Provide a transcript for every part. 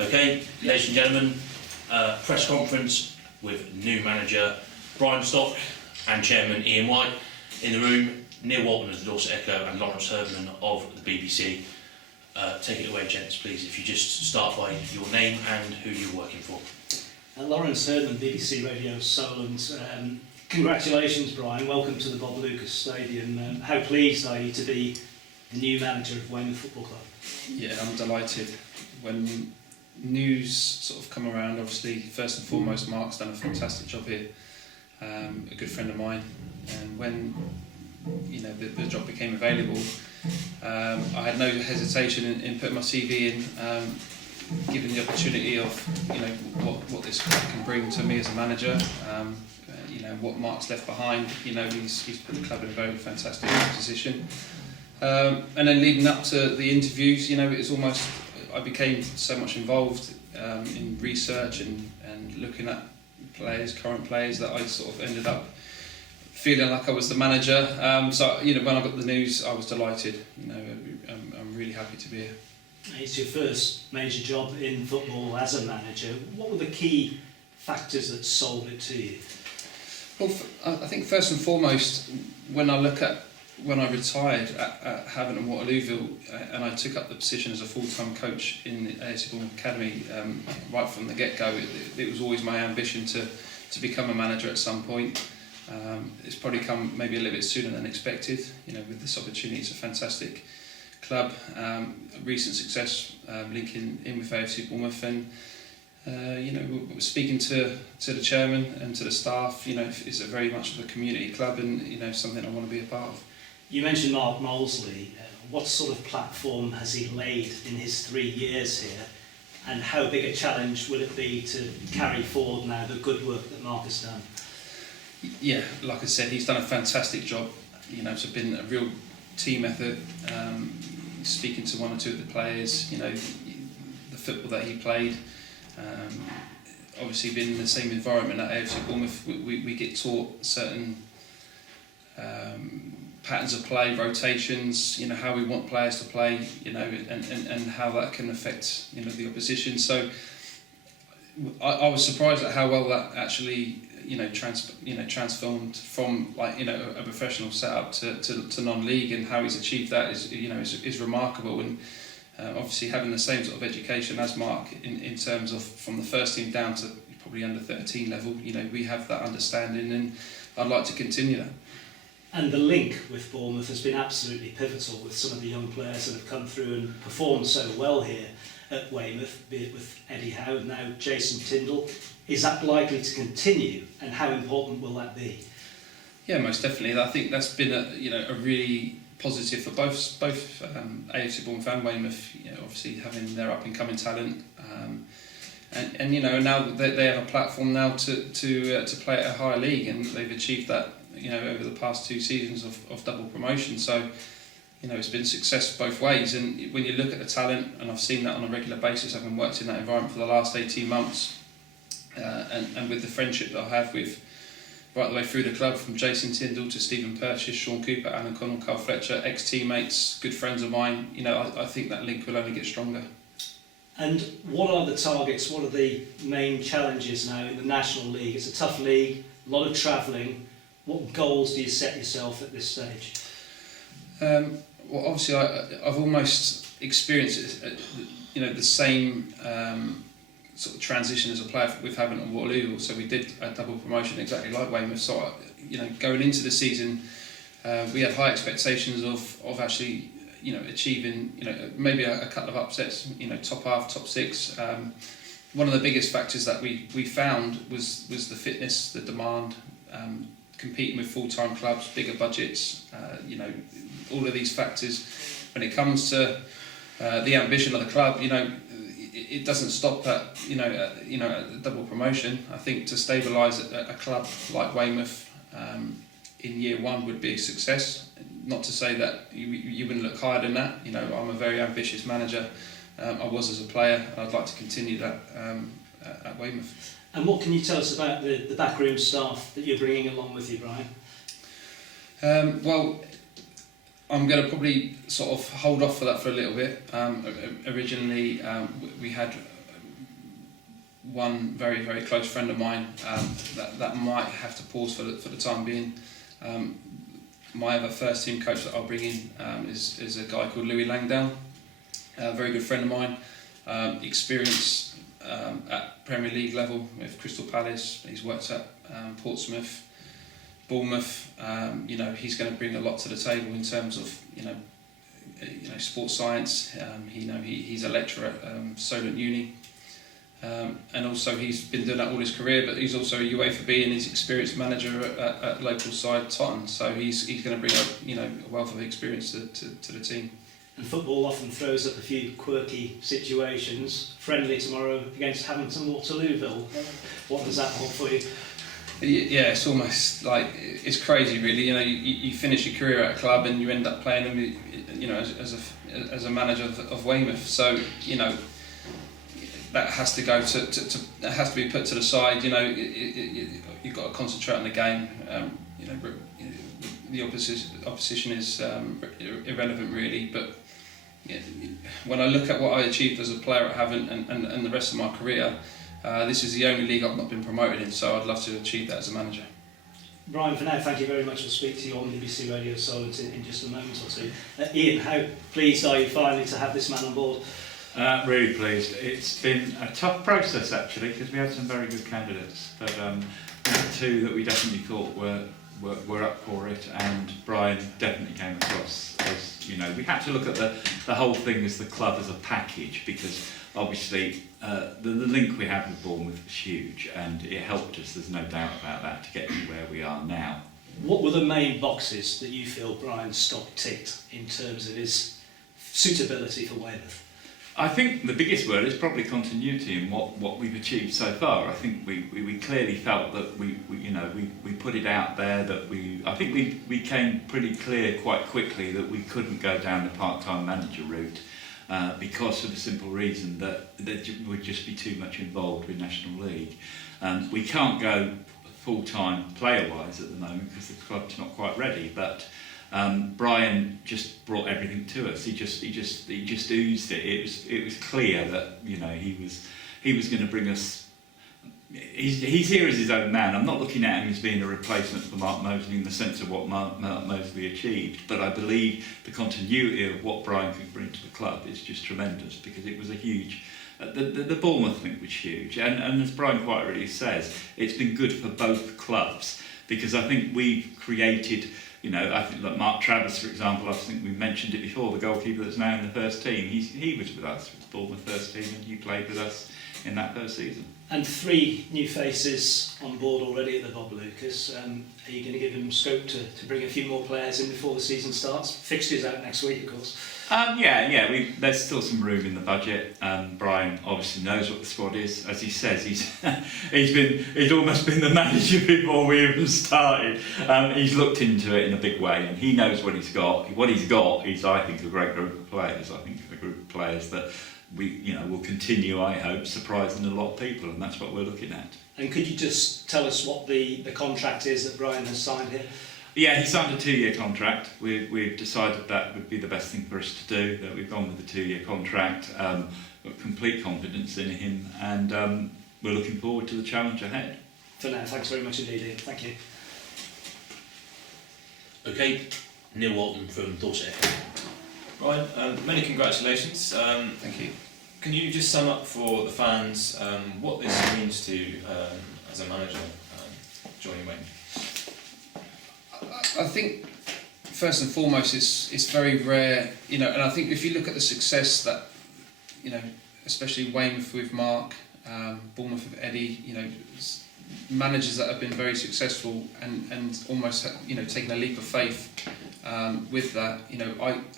Okay, ladies and gentlemen, press conference with new manager Brian Stock and chairman Ian White. In the room, Neil Walton of the Dorset Echo and Lawrence Herdman of the BBC. Take it away, gents, please. If you just start by your name and who you're working for. Lawrence Herdman, BBC Radio Solent. Congratulations, Brian. Welcome to the Bob Lucas Stadium. How pleased are you to be the new manager of Weymouth Football Club? Yeah, I'm delighted. When news sort of come around, obviously, first and foremost, Mark's done a fantastic job here. A good friend of mine. And when the job became available, I had no hesitation in putting my CV in, given the opportunity of what this club can bring to me as a manager. What Mark's left behind. He's put the club in a very fantastic position. And then leading up to the interviews, it's almost I became so much involved in research and looking at current players, that I sort of ended up feeling like I was the manager. So when I got the news, I was delighted. I'm really happy to be here. It's your first major job in football as a manager. What were the key factors that sold it to you? Well, I think first and foremost, when I look at when I retired at Havant and Waterlooville, and I took up the position as a full-time coach in the AFC Bournemouth Academy, right from the get-go, it was always my ambition to become a manager at some point. It's probably come maybe a little bit sooner than expected. With this opportunity, it's a fantastic club. Recent success linking in with AFC Bournemouth, and speaking to the chairman and to the staff, it's a very much of a community club, and something I want to be a part of. You mentioned Mark Molesley. What sort of platform has he laid in his 3 years here, and how big a challenge will it be to carry forward now the good work that Mark has done? Yeah, like I said, he's done a fantastic job. It's been a real team effort. Speaking to one or two of the players, the football that he played. Obviously, being in the same environment at AFC Bournemouth, we get taught certain patterns of play, rotations. How we want players to play. And how that can affect the opposition. So I was surprised at how well that actually transformed from a professional setup to non-league, and how he's achieved that is remarkable. And obviously having the same sort of education as Mark in terms of from the first team down to probably under 13 level, we have that understanding, and I'd like to continue that. And the link with Bournemouth has been absolutely pivotal with some of the young players that have come through and performed so well here at Weymouth, be it with Eddie Howe, now Jason Tindall. Is that likely to continue, and how important will that be? Yeah, most definitely. I think that's been a really positive for both AFC Bournemouth and Weymouth. Obviously having their up and coming talent, and now they have a platform now to play at a higher league, and they've achieved that over the past 2 seasons of double promotion. So it's been success both ways, and when you look at the talent, and I've seen that on a regular basis, having worked in that environment for the last 18 months, and with the friendship that I have with right the way through the club, from Jason Tindall to Stephen Purchase, Sean Cooper, Alan Connell, Carl Fletcher, ex-teammates, good friends of mine, I think that link will only get stronger. And what are the targets, what are the main challenges now in the National League? It's a tough league, a lot of travelling. What goals do you set yourself at this stage? Well, obviously I've almost experienced the same sort of transition as a player with Havant and Waterloo. So we did a double promotion exactly like Weymouth. So going into the season, we had high expectations of actually achieving maybe a couple of upsets, top half, top 6. One of the biggest factors that we found was the fitness, the demand, competing with full-time clubs, bigger budgets, all of these factors. When it comes to the ambition of the club, it doesn't stop at a double promotion. I think to stabilise a club like Weymouth in year 1 would be a success. Not to say that you wouldn't look higher than that. I'm a very ambitious manager. I was as a player, and I'd like to continue that at Weymouth. And what can you tell us about the backroom staff that you're bringing along with you, Brian? Well, I'm going to probably sort of hold off for that for a little bit. Originally, we had one very, very close friend of mine that might have to pause for the time being. My other first team coach that I'll bring in is a guy called Louis Langdale, a very good friend of mine, experience at Premier League level with Crystal Palace. He's worked at Portsmouth, Bournemouth. He's going to bring a lot to the table in terms of sports science. He's a lecturer at Solent Uni. And also he's been doing that all his career, but he's also a UEFA B and he's experienced manager at local side Tottenham, so he's going to bring a wealth of experience to the team. And football often throws up a few quirky situations. Friendly tomorrow against Hamilton Waterlooville. What does that hold for you? Yeah, it's almost like, it's crazy really. You finish your career at a club and you end up playing them, as a manager of Weymouth. So that has to go that has to be put to the side. You've got to concentrate on the game. The opposition is irrelevant really, but when I look at what I achieved as a player at Havant and the rest of my career, this is the only league I've not been promoted in, so I'd love to achieve that as a manager. Brian, for now, thank you very much. We'll speak to you on BBC Radio Solent in just a moment or two. Ian, how pleased are you finally to have this man on board? Really pleased. It's been a tough process actually, because we had some very good candidates, but two that we definitely thought were up for it, and Brian definitely came across as, we had to look at the whole thing as the club as a package, because obviously the link we have with Bournemouth was huge and it helped us, there's no doubt about that, to get to where we are now. What were the main boxes that you feel Brian Stock ticked in terms of his suitability for Weymouth? I think the biggest word is probably continuity in what we've achieved so far. I think we clearly felt that we put it out there that I think we came pretty clear quite quickly that we couldn't go down the part-time manager route because of the simple reason that there would just be too much involved with National League. We can't go full-time player-wise at the moment because the club's not quite ready, but Brian just brought everything to us. He just oozed it. It was clear that he was going to bring us. He's here as his own man. I'm not looking at him as being a replacement for Mark Mosley in the sense of what Mark Mosley achieved, but I believe the continuity of what Brian could bring to the club is just tremendous, because it was a huge. The Bournemouth link was huge, and as Brian quite rightly says, it's been good for both clubs, because I think we've created. I think like Mark Travis, for example, I think we mentioned it before, the goalkeeper that's now in the first team, he was with us, with the Bournemouth first team, and he played with us in that first season. And 3 new faces on board already at the Bob Lucas. Are you going to give him scope to bring a few more players in before the season starts? Fixtures out next week, of course. There's still some room in the budget. Brian obviously knows what the squad is. As he says, he's almost been the manager before we even started. He's looked into it in a big way, and he knows what he's got. What he's got is, I think, a great group of players. I think a group of players that will continue, I hope, surprising a lot of people, and that's what we're looking at. And could you just tell us what the contract is that Brian has signed here? Yeah, he signed a 2-year contract. We've decided that would be the best thing for us to do, that we've gone with a 2-year contract. Got complete confidence in him, and we're looking forward to the challenge ahead. For now, thanks very much indeed, Ian. Thank you. Okay, Neil Walton from Dorset. Ryan, many congratulations. Thank you. Can you just sum up for the fans what this means to you as a manager joining Weymouth? I think first and foremost it's very rare, and I think if you look at the success that, especially Weymouth with Mark, Bournemouth with Eddie, managers that have been very successful and almost taken a leap of faith with that.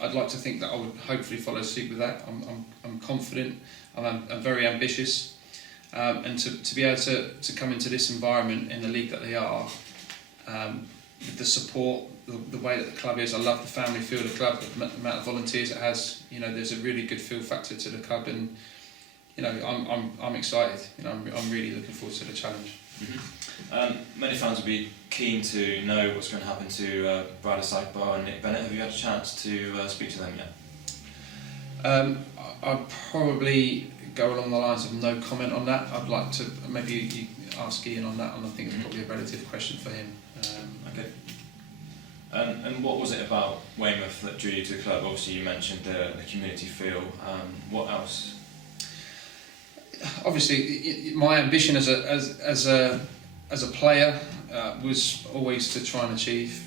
I'd like to think that I would hopefully follow suit with that. I'm confident. I'm very ambitious, and to be able to come into this environment in the league that they are, with the support, the way that the club is. I love the family feel of the club, the amount of volunteers it has. There's a really good feel factor to the club, and I'm excited. I'm really looking forward to the challenge. Mm-hmm. Many fans will be keen to know what's going to happen to Brad Asagbar and Nick Bennett. Have you had a chance to speak to them yet? I'm probably go along the lines of no comment on that. I'd like to maybe you ask Ian on that, and I think it's probably a relative question for him. Okay. And what was it about Weymouth that drew you to the club? Obviously, you mentioned the community feel. What else? Obviously, my ambition as a player was always to try and achieve.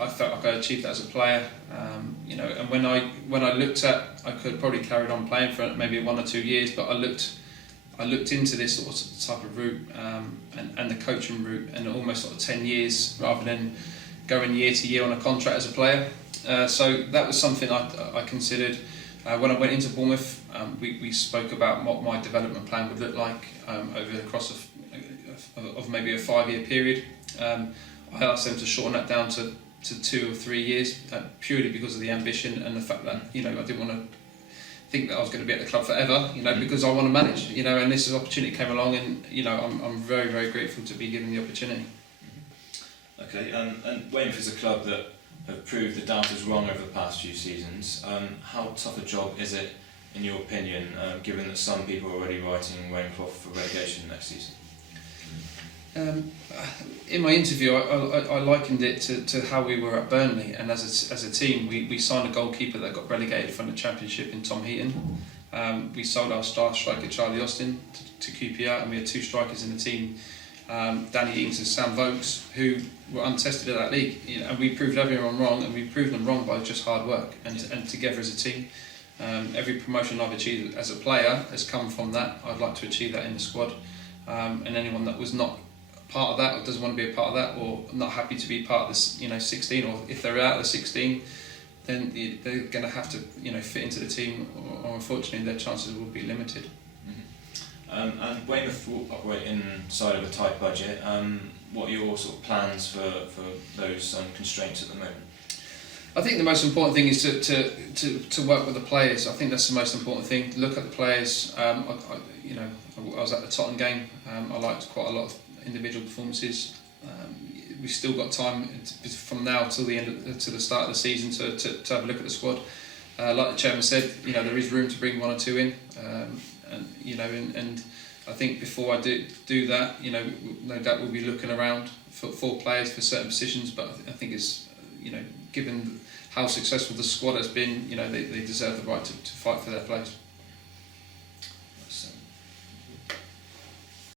I felt like I achieved that as a player. And when I looked at, I could probably carried on playing for maybe 1 or 2 years, but I looked into this sort of type of route and the coaching route, and almost sort of 10 years rather than going year to year on a contract as a player. So that was something I considered. When I went into Bournemouth, we spoke about what my development plan would look like over the course of maybe a 5-year period. I asked them to shorten that down to 2 or 3 years, purely because of the ambition and the fact that I didn't want to think that I was going to be at the club forever, because I want to manage, and this opportunity came along, and I'm very, very grateful to be given the opportunity. Okay, and Weymouth is a club that have proved the doubters wrong over the past few seasons. How tough a job is it, in your opinion, given that some people are already writing Weymouth off for relegation next season? In my interview, I likened it to how we were at Burnley, and as a team, we signed a goalkeeper that got relegated from the Championship in Tom Heaton. We sold our star striker Charlie Austin to QPR, and we had 2 strikers in the team, Danny Eames and Sam Vokes, who were untested at that league. And we proved everyone wrong, and we proved them wrong by just hard work and together as a team. Every promotion I've achieved as a player has come from that. I'd like to achieve that in the squad, and anyone that was not part of that, or doesn't want to be a part of that, or not happy to be part of this 16, or if they're out of the 16, then they're going to have to fit into the team, or unfortunately their chances will be limited. And Weymouth will operate inside of a tight budget. What are your sort of plans for those constraints at the moment? I think the most important thing is to work with the players. I think that's the most important thing. Look at the players. I was at the Tottenham game. I liked quite a lot of individual performances. We've still got time from now till the end to the start of the season to have a look at the squad. Like the chairman said, there is room to bring 1 or 2 in, and I think before I do that, no doubt we'll be looking around for players for certain positions. But I think it's given how successful the squad has been, they deserve the right to fight for their place.